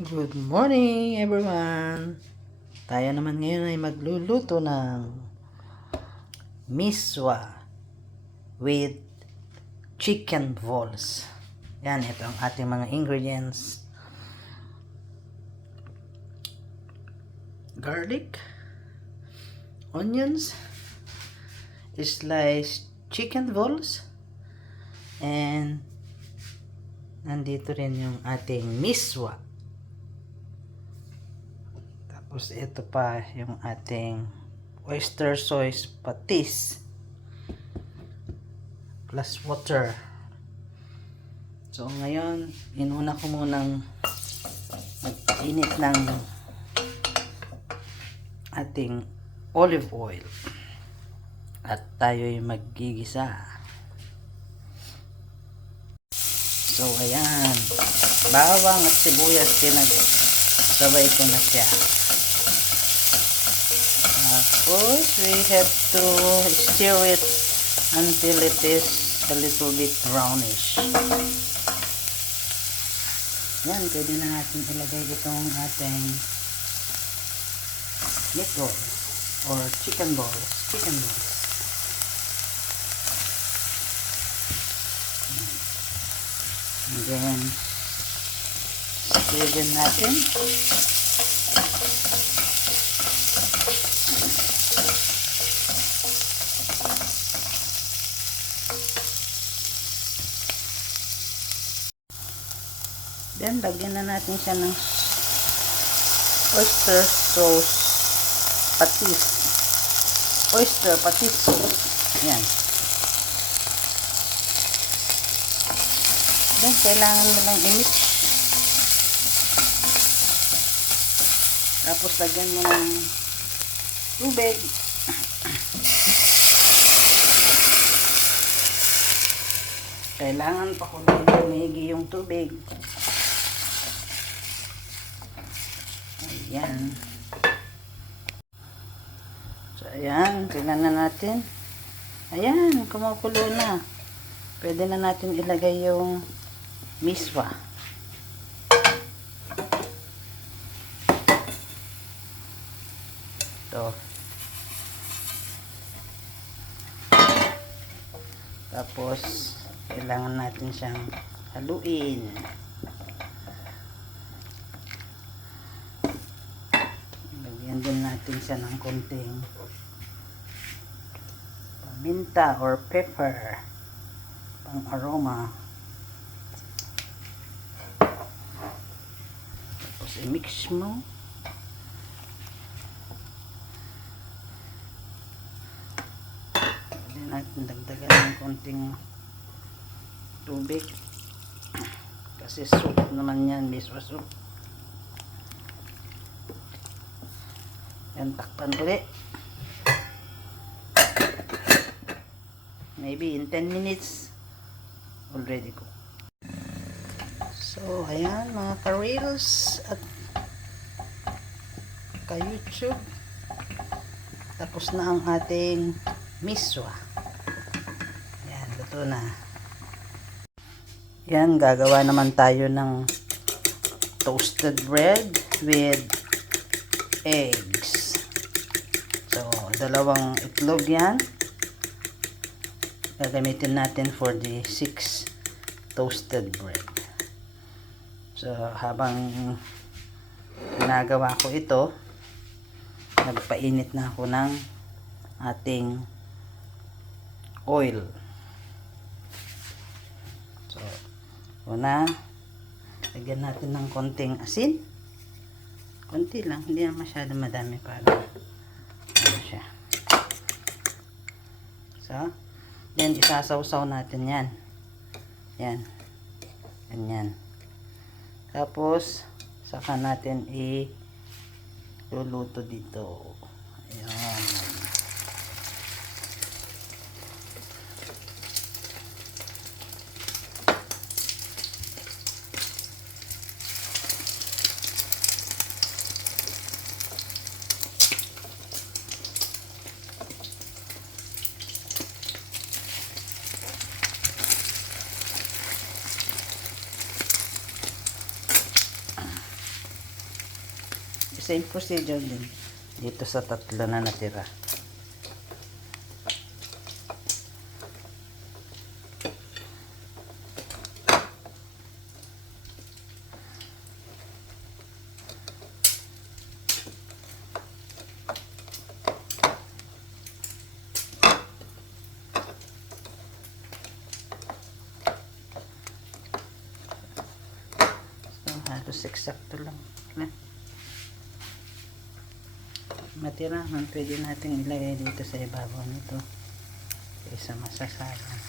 Good morning everyone! Tayo naman ngayon ay magluluto ng Misua with chicken balls. Yan, ito ang ating mga ingredients. Garlic, onions, sliced chicken balls, and nandito rin yung ating Misua. Tapos ito pa yung ating oyster sauce patis plus water. So ngayon, inuna ko munang mag-init ng ating olive oil at tayo'y maggigisa. So ayan, bawang at sibuyas sabay ko na siya. Tapos we have to stir it until it is a little bit brownish. Yan, pwede na natin ilagay itong ating meatballs or chicken balls. And then stir din natin. Then, lagyan na natin siya ng oyster sauce patis. Oyster patis sauce. Yan. Then, kailangan mo lang i-mix. Tapos, lagyan mo ng tubig. Kailangan pa kung humigi yung tubig. Ayan. So, ayan. Tingnan na natin. Ayan. Kumukulo na. Pwede na natin ilagay yung miswa. Ito. Tapos, kailangan natin siyang haluin. Lagyan din natin siya ng konting paminta or pepper pang aroma. Tapos i-mix mo. Pwede natin dagdagan ng konting tubig kasi soup naman yan, miswa soup. Yan, takpan ulit. Maybe in 10 minutes already cooked. So ayan mga ka-reels at ka-YouTube, tapos na ang ating miswa. Yan, luto na. Yan, gagawa naman tayo ng toasted bread with eggs. So, dalawang itlog yan. Gagamitin natin for the 6 toasted bread. So, habang ginagawa ko ito, nagpainit na ako ng ating oil. So, una, lagyan natin ng konting asin. Konti lang, hindi na masyado madami para ano siya. So, then isasawsaw natin yan. Yan. Ganyan. Tapos, saka natin luluto dito. Ayan. same procedure din dito sa tatlo na natira. So, halos eksakto lang. Matira man pwede natin ilagay dito sa ibabaw nito kaysa masasayang.